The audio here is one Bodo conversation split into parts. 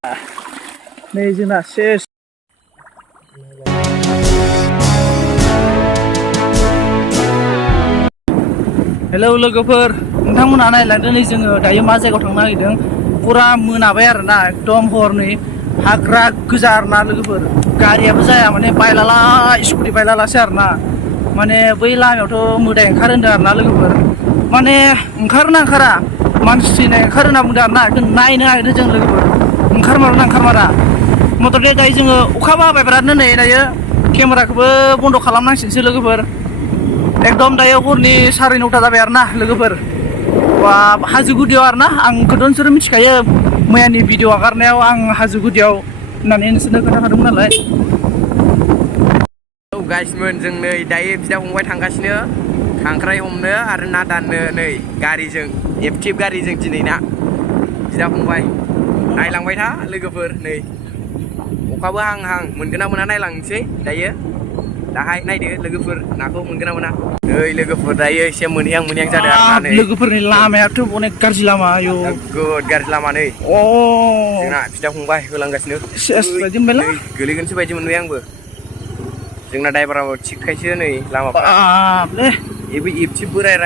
नै जोंना सेस हेलौ लोगोफोर नोंथांमोना नायलांदो नै जोङो दायो मा जायगायाव थांनो नागिरदों पुरा मोनाबाय आरोना एकदम हरनि हाग्रा गोजा आरोना लोगोफोर गारियाबो जाया माने बायलाला स्कुटि बायलालासो आरोना माने बै लामायावथ' मोदाय ओंखारो होनदों आरोना लोगोफोर माने ओंखारोना ओंखारा मानसि थैनाय ओंखारो होनना बुंदों आरोना बेखौ नायनो नागिरदों जों लोगोफोर ओंखारमारोना ओंखारमारा मथथे दायो जोङो अखाबो हाबाय बिरादनो नै दायो केमेराखौबो बन्द' खालामनांसिगोनसो लोगोफोर एकदम दायो हरनि 9:30 जाबाय आरोना लोगोफोर बा हाजो गुदियाव आरोना आंखौथ' नोंसोरो मिथिखायो मैयानि भिडिअ आगारनायाव आं हाजो गुदियाव होननानै नोंसोरनो खोन्थाखादोंमोन नालाय गाइसमोन जों नै दायो बिदा फंबाय थांगासिनो खांख्राइ हमनो आरो ना दाननो नै गारिजों एक्टिभ गारिजों दिनै ना बिदा फंबाय नायलांबाय था लोगोफोर नै अखाबो हां मोनगोन ना मोना नायलांनोसै दायो दाहाय नायदो लोगोफोर नाखौ मोनगोन ना मोना नै लोगोफोर दायो एसे मोनहैहां जादों आरोना नै लोगोफोरनि लामायाथ' अनेक गाज्रि लामा आयौ नोगोद गाज्रि लामा नै जोंना बिदा फंबाय होलांगासिनो सेस बायदि मोनबायला नै गोलैगोनसो बायदि मोनबाय आंबो जोंना ड्राइभाराबो थिगखायसो नै लामाफ्रा बाबले एबो एक्टिभ बोराय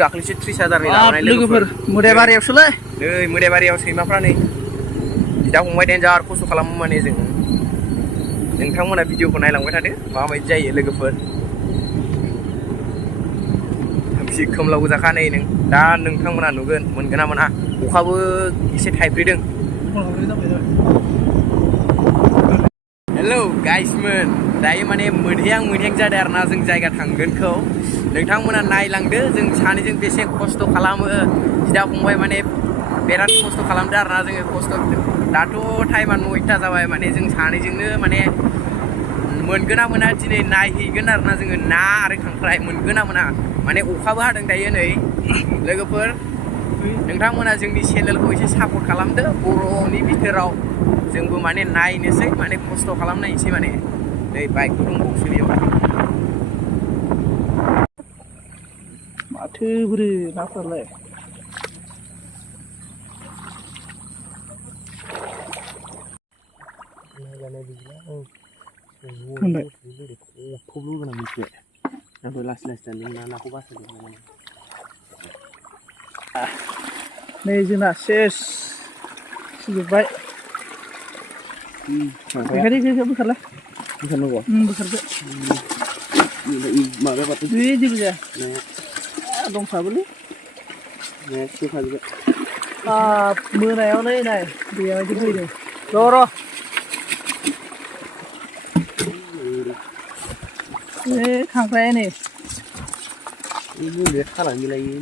दाख्लैसो 30,000नि लाबोनाय लोगोफोर मोदाय बारियावसोलै नै मोदायबारियाव सैमाफ्रा नै बिदा फंबाय देनजार खस्थ' खालामो माने जों नोंथांमोना भिडिअखौ नायलांबाय थादो माबायदि जायो लोगोफोर खोमसि खोमलाव गोजाखा नै दा नोंथांमोना नुगोन मोनगोन ना मोना अखाबो एसे थाइफ्रिदों हेलौ गाइसमोन दायो माने मोनहैहां जादों आरोना जों जायगा थांगोनखौ नोंथांमोना नायलांदो जों सानैजों बेसे खस्थ' खालामो बिदा फंबाय माने बिराद खस्थ' खालामदो आरोना जोङो खस्थ' दाथ' टाइमा 9ता जाबाय माने जों सानैजोंनो माने मोनगोन ना मोना दिनै नायहैगोन आरोना जोङो ना आरो खांख्राइ मोनगोन ना मोना माने अखाबो हादों दायो नै लोगोफोर नोंथांमोना जोंनि चेनेलखौ एसे सापर्ट खालामदो बर'नि बिथोराव जोंबो माने नायनोसै माने खस्थ' खालामनायसै माने नै बाइकबो दंबावोसो बेयाव माथो बोरो नाफ्रालाय नै जोंना सेस जोब्बाय बोखारदो बोखारदो बोखारदो माबाबाथ' जेबो जाया दंसाबोलै मोनायावनो नाय दैया बायदि फैदों र' खांख्राया नै खालामनो लायो